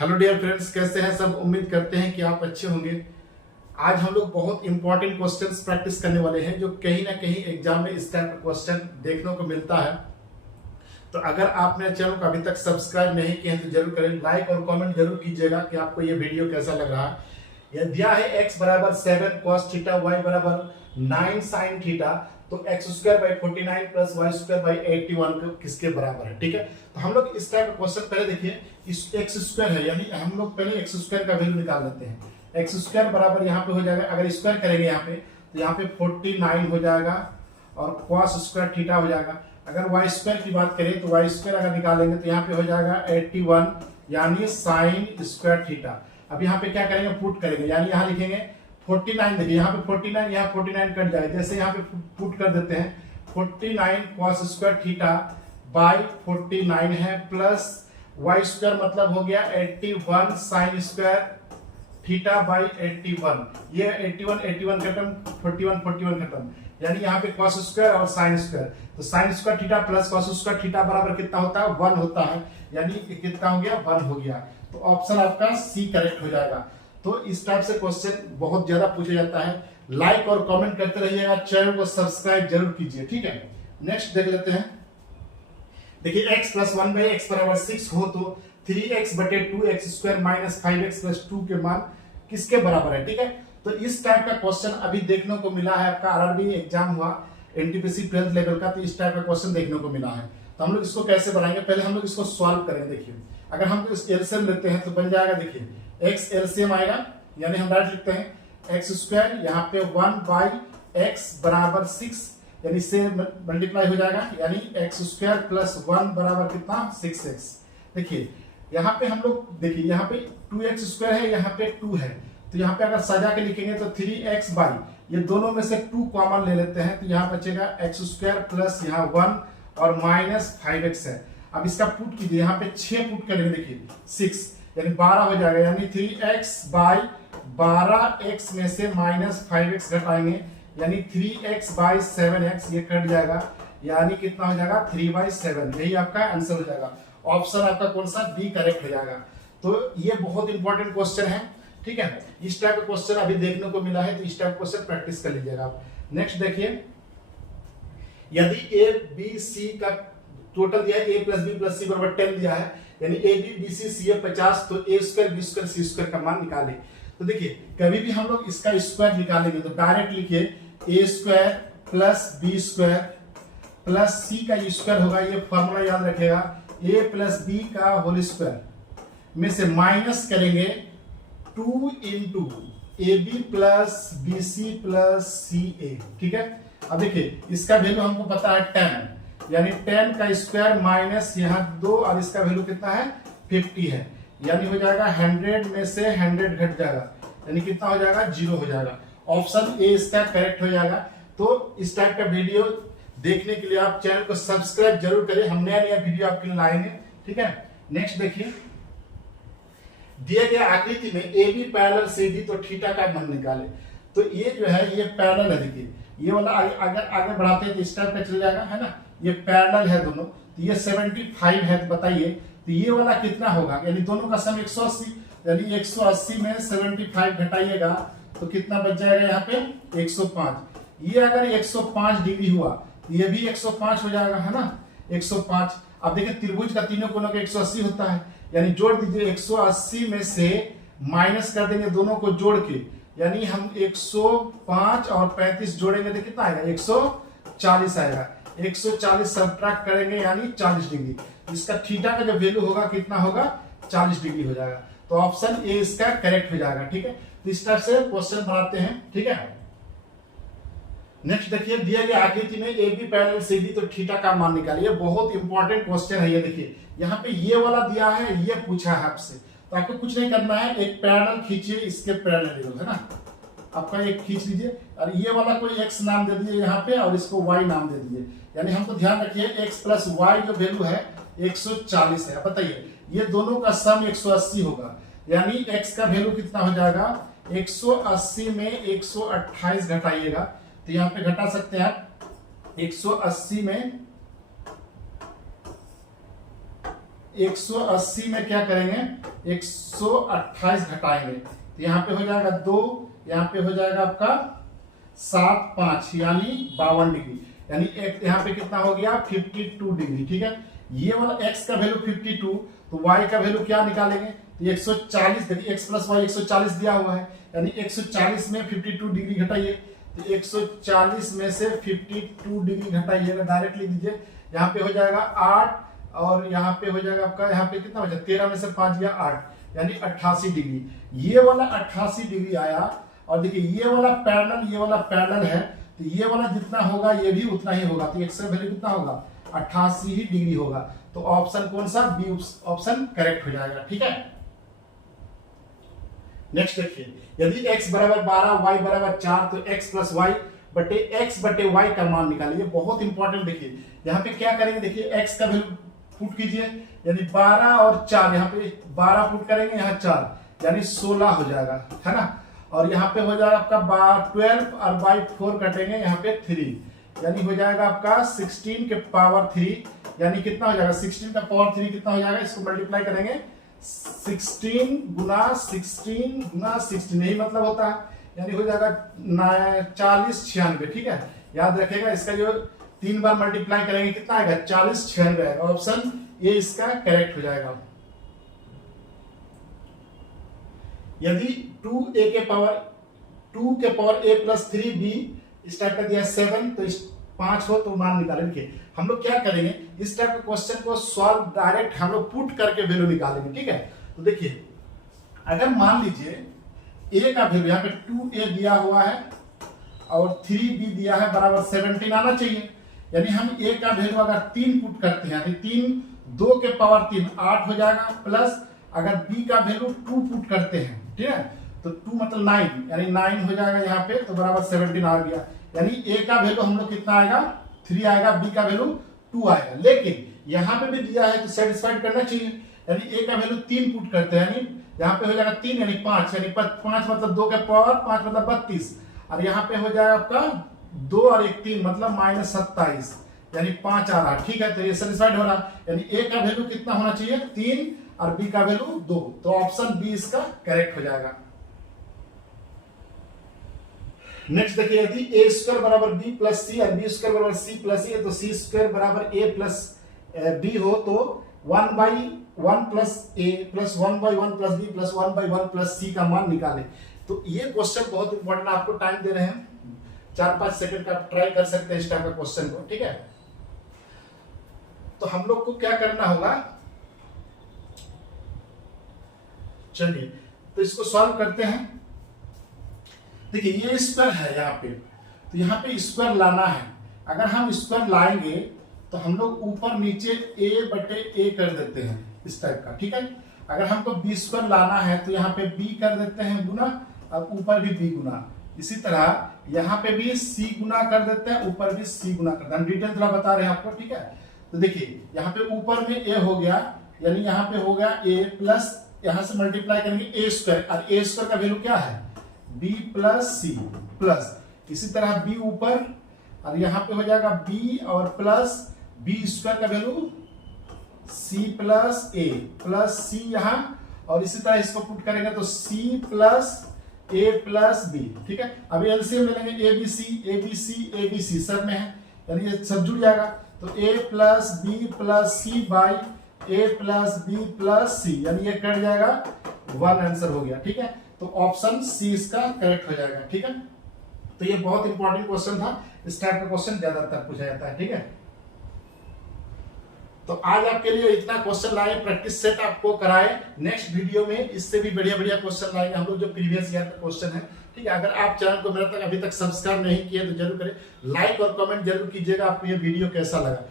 Hello dear friends, कैसे हैं सब। उम्मीद करते हैं कि आप अच्छे होंगे। आज हम लोग बहुत इंपॉर्टेंट क्वेश्चंस प्रैक्टिस करने वाले हैं जो कहीं ना कहीं एग्जाम में इस टाइप का क्वेश्चन देखने को मिलता है। तो अगर आप मेरे चैनल को अभी तक सब्सक्राइब नहीं किए हैं तो जरूर करें, लाइक और कमेंट जरूर कीजिएगा कि आपको ये वीडियो कैसा लग रहा है। यह दिया है x बराबर 7 cos थीटा, y बराबर 9 sin थीटा, तो x²/49 प्लस y² 81 किसके बराबर है। ठीक है, तो हम लोग इस टाइप का क्वेश्चन पहले देखिए। इस x² है, यानी हम लोग पहले x² का वैल्यू निकाल लेते हैं। x² बराबर यहाँ पे हो जाएगा, अगर स्क्वायर करेंगे यहाँ पे तो यहाँ पे 49 हो जाएगा और cos² थीटा हो जाएगा। अगर y² की बात करें तो y² अगर निकालेंगे तो यहाँ पे हो जाएगा 81 यानी sin² थीटा। अब यहाँ पे क्या करेंगे, पुट करेंगे, यानी यहाँ लिखेंगे 49। देखिए यहाँ पे 49, यहाँ 49 कट जाए, जैसे यहाँ पे पुट कर देते हैं 49 cos² थीटा बाई 49 है प्लस y² मतलब हो गया 81 sin² थीटा बाई 81। ये 81 खत्म, 41 खत्म, यानी यहाँ पे cos² और sin²। तो sin² theta plus cos² theta बराबर कितना होता है, 1 होता है, यानी कितना हो गया, 1 हो गया। तो ऑप्शन आपका सी करेक्ट हो जाएगा। तो इस टाइप से क्वेश्चन बहुत ज्यादा पूछा जाता है। लाइक और कमेंट करते रहिएगा, चैनल को सब्सक्राइब जरूर कीजिए। ठीक है, नेक्स्ट देख लेते हैं। देखिए x + 1/x बराबर 6 हो तो 3x/2x² - 5x + 2 के मान किसके बराबर है। ठीक है, तो इस टाइप का क्वेश्चन अभी देखने को मिला है। आपका आरआरबी एग्जाम हुआ एनटीपीसी 12th लेवल का, तो इस टाइप का क्वेश्चन देखने को मिला है। तो हम लोग इसको कैसे बनाएंगे, पहले हम लोग इसको सॉल्व करेंगे। देखिए अगर हम इस एलसीएम लेते हैं तो बन जाएगा, देखिए x एलसीएम आएगा, यानी हम डायरेक्ट लिखते हैं x² यहाँ पे 1/x बराबर 6, यानी से मल्टीप्लाई हो जाएगा, यानी x² + 1 बराबर कितना, 6x। देखिए यहाँ पे हम लोग, देखिए यहाँ पे 2x² है, यहाँ पे 2 है, तो यहाँ पे अगर सजा के लिखेंगे तो 3x बाई, ये दोनों में से 2 कॉमन ले लेते हैं, तो यहाँ बचेगा x² प्लस यहाँ 1 और माइनस 5x है। अब इसका पुट कीजिए, यहाँ पे 6 पुट करेंगे, देखिए 6 यानी 12 हो जाएगा, यानी 3x बाई 12x में से माइनस 5x घटाएंगे, यानी 3x बाई 7x, ये कट जाएगा, यानी कितना हो जाएगा, 3/7। यही आपका आंसर हो जाएगा। ऑप्शन आपका कौन सा, बी करेक्ट हो जाएगा। तो ये बहुत इंपॉर्टेंट क्वेश्चन है। ठीक है, इस टाइप का क्वेश्चन अभी देखने को मिला है, तो इस टाइप क्वेश्चन प्रैक्टिस कर लीजिएगा आप। नेक्स्ट देखिए, यदि ए बी सी का टोटल दिया है, a + b + c बराबर 10 दिया है, यानी a b b c c 50, तो a² b² c² का मान निकालें। तो देखिए कभी भी हम लोग इसका स्क्वायर निकालेंगे तो डायरेक्ट लिखिए a² + b² + c का स्क्वायर होगा, ये फॉर्मूला याद रखिएगा, a + b का होल स्क्वायर में से माइनस करेंगे 2 × ab + bc + ca। ठीक है, अब देखिए इसका वैल्यू हमको पता है 10, यानी 10 का स्क्वायर माइनस यहाँ 2 और इसका वैल्यू कितना है, 50 है, यानी हो जाएगा 100 में से 100 घट जाएगा, यानी कितना हो जाएगा, 0 हो जाएगा। ऑप्शन ए इसका करेक्ट हो जाएगा। तो इस टाइप का वीडियो देखने के लिए आप चैनल को सब्सक्राइब जरूर करें, हम नया वीडियो आपके लिए लाएंगे। ठीक है, नेक्स्ट देखिए, दिए गए आकृति में ए बी पैरेलल CD, तो थीटा का मान निकाले। तो ये जो है ये पैरेलल है, देखिए ये वाला अगर आगे बढ़ाते हैं तो इस टाइप का चल जाएगा, है ना, ये पैरेलल है दोनों, तो ये 75 है, तो बताइए तो ये वाला कितना होगा, यानी दोनों का सम 180, यानी 180 में 75 घटाइएगा तो कितना बच जाएगा, यहाँ पे 105। ये अगर 105 डिग्री हुआ तो ये भी 105 हो जाएगा, है ना, 105। अब देखिए त्रिभुज का तीनों कोनों का 180 होता है, यानी जोड़ दीजिए, 180 में से माइनस कर देंगे दोनों को जोड़ के, यानी हम 105 और 35 जोड़ेंगे तो कितना आएगा, 140 आएगा। 140 सब्ट्रैक्ट करेंगे यानी 40 डिग्री, इसका थीटा का जो वैल्यू होगा कितना होगा, 40 डिग्री हो जाएगा। तो ऑप्शन ए इसका करेक्ट हो जाएगा। ठीक है, तो इस टाइप से क्वेश्चन बनाते हैं। ठीक है, नेक्स्ट देखिए, दिया गया आकृति में ए बी पैरेलल CD, तो थीटा का मान निकालिए। बहुत इंपॉर्टेंट क्वेश्चन है ये। देखिए यहाँ पे ये वाला दिया है, ये पूछा है आपसे, तो आपको कुछ नहीं करना है, एक पैरेलल खींचिए, इसके पैरेलल, है ना, आपका एक खींच लीजिए और ये वाला कोई x नाम दे दीजिए यहाँ पे और इसको y नाम दे दीजिए, यानी हमको ध्यान रखिए x + y जो वैल्यू है 140 है। बताइए ये दोनों का सम 180 होगा, यानी x का वैल्यू कितना हो जाएगा, 180 में 128 घटाइएगा, तो यहाँ पे घटा सकते हैं आप 180 में 180 में क्या करेंगे, 128 घटाएंगे तो यहाँ पे हो जाएगा 2, यहाँ पे हो जाएगा आपका 7 5 यानी 52 डिग्री, यानी एक यहाँ पे कितना हो गया 52 डिग्री। ठीक है, ये वाला x का वैल्यू 52, तो y का वैल्यू क्या निकालेंगे, तो 140, देखिए x प्लस वाई 140 दिया हुआ है, यानी 140 में 52 डिग्री घटाइए, तो 140 में से 52 डिग्री घटाइएगा, डायरेक्ट लिख दीजिए, यहाँ पे हो जाएगा 8 और यहाँ पे हो जाएगा आपका, यहाँ पे कितना हो जाएगा 13 में से 5 गया 8 यानी 88 डिग्री। ये वाला 88 डिग्री आया, और देखिए ये वाला पैरेलल है, तो ये वाला जितना होगा ये भी उतना ही होगा, तो x का वैल्यू कितना होगा 88 ही डिग्री होगा। तो ऑप्शन कौन सा, बी ऑप्शन करेक्ट हो जाएगा। ठीक है, नेक्स्ट देखिए, यदि x बराबर 12 y बराबर 4 तो x प्लस वाई बटे x बटे y का मान निकालिए। बहुत इंपॉर्टेंट, देखिए यहाँ पे क्या करेंगे, देखिए x का वैल्यू पुट कीजिए, यानी 12 और 4, यहाँ पे 12 पुट करेंगे, यहाँ 4 यानी 16 हो जाएगा, है ना, और यहाँ पे हो जाएगा आपका 12 और बाई 4 कटेंगे, यहाँ पे 3 यानी हो जाएगा आपका 16 के पावर 3, यानी कितना हो जाएगा 16 का पावर 3 कितना हो जाएगा, इसको मल्टीप्लाई करेंगे 16 गुना 16 गुना 16, यही मतलब होता है, यानी हो जाएगा 40 96। ठीक है, याद रखिएगा, इसका जो 3 बार मल्टीप्लाई करेंगे कितना आएगा 40 96 आएगा, ऑप्शन ए इसका करेक्ट हो जाएगा। यदि 2 के पावर a प्लस 3b इस टाइप का दिया 7, तो इस 5 हो तो मान निकालें। देखिए हम लोग क्या करेंगे, इस टाइप के क्वेश्चन को सॉल्व डायरेक्ट हम लोग पुट करके वैल्यू निकालेंगे। ठीक है, तो देखिए अगर मान लीजिए a का वैल्यू यहाँ पे 2a दिया हुआ है और 3b दिया है बराबर 17 आना चाहिए, यानी हम a का वैल्यू अगर 3 पुट करते हैं, यानी 3 2 के पावर 3 8 हो जाएगा, प्लस अगर b का वैल्यू 2 पुट करते हैं, ठीक है, तो 2 मतलब 9 यानी 9 हो जाएगा यहाँ पे, तो बराबर 17 आ गया, यानी a का वैल्यू हम लोग कितना आएगा 3 आएगा, b का वैल्यू 2 आएगा। लेकिन यहाँ पे भी दिया है तो सेटिस्फाइड करना चाहिए, यानी a का वैल्यू 3 पुट करते हैं, यानी यहाँ पे हो जाएगा 3 यानी 5, यानी 5 मतलब 2 के पावर 5 मतलब 32, और यहाँ पे हो जाएगा आपका 2 और 1 3 मतलब -27 यानी 5 आ रहा। ठीक है, तो ये सेटिस्फाइड हो रहा, यानी a का वैल्यू कितना होना चाहिए 3 और b का वैल्यू 2, तो ऑप्शन बी इसका करेक्ट हो जाएगा। नेक्स्ट देखिए, यदि a स्क्वायर बराबर b प्लस सी और b स्क्वायर बराबर c प्लस ए, तो c स्क्वायर बराबर a प्लस b हो, तो 1/1 plus a plus 1/1 plus b plus 1/1 plus c का मान निकाले। तो ये क्वेश्चन बहुत इंपॉर्टेंट, आपको टाइम दे रहे हैं 4-5 सेकंड का, ट्राई कर सकते हैं इस टाइप का क्वेश्चन को। ठीक है, तो हम लोग को क्या करना होगा, चलिए तो इसको सॉल्व करते हैं। देखिए ये स्क्वायर है यहाँ पे, तो यहाँ पे स्क्वायर लाना है, अगर हम स्क्वायर लाएंगे तो हम लोग ऊपर नीचे a बटे a कर देते हैं इस टाइप का। ठीक है, अगर हमको b स्क्वायर लाना है तो यहाँ पे b कर देते हैं गुना, और ऊपर भी b गुना, इसी तरह यहाँ पे भी c गुना कर देते हैं, ऊपर भी c गुना करते हैं। डिटेल थोड़ा बता रहे हैं आपको। ठीक है, तो देखिए यहाँ पे ऊपर में a हो गया, यानी यहाँ पे हो गया a प्लस, यहाँ से मल्टीप्लाई करेंगे a स्क्वायर, और a स्क्वायर का वैल्यू क्या है b प्लस सी प्लस, इसी तरह b ऊपर, और यहाँ पे हो जाएगा b और प्लस b स्क्वायर का value c plus a plus c यहाँ, और इसी तरह इसको पुट करेंगे तो c plus a plus b। ठीक है, अभी एलसीएम ले लेंगे, abc सब में है, यानी ये सब जुड़ जाएगा, तो a plus b plus c by a plus b plus c, यानी ये कट जाएगा, 1 आंसर हो गया। ठीक है, तो ऑप्शन सी इसका करेक्ट हो जाएगा। ठीक है, तो ये बहुत इंपॉर्टेंट क्वेश्चन था, इस टाइप का क्वेश्चन ज्यादातर पूछा जाता है। ठीक है, तो आज आपके लिए इतना क्वेश्चन लाए, प्रैक्टिस सेट आपको कराए। नेक्स्ट वीडियो में इससे भी बढ़िया बढ़िया क्वेश्चन लाएंगे हम लोग, जो प्रीवियस ईयर का क्वेश्चन है। ठीक है, अगर आप चैनल को मेरे तक अभी तक सब्सक्राइब नहीं किए तो जरूर करें, लाइक और कमेंट जरूर कीजिएगा आपको ये वीडियो कैसा लगा।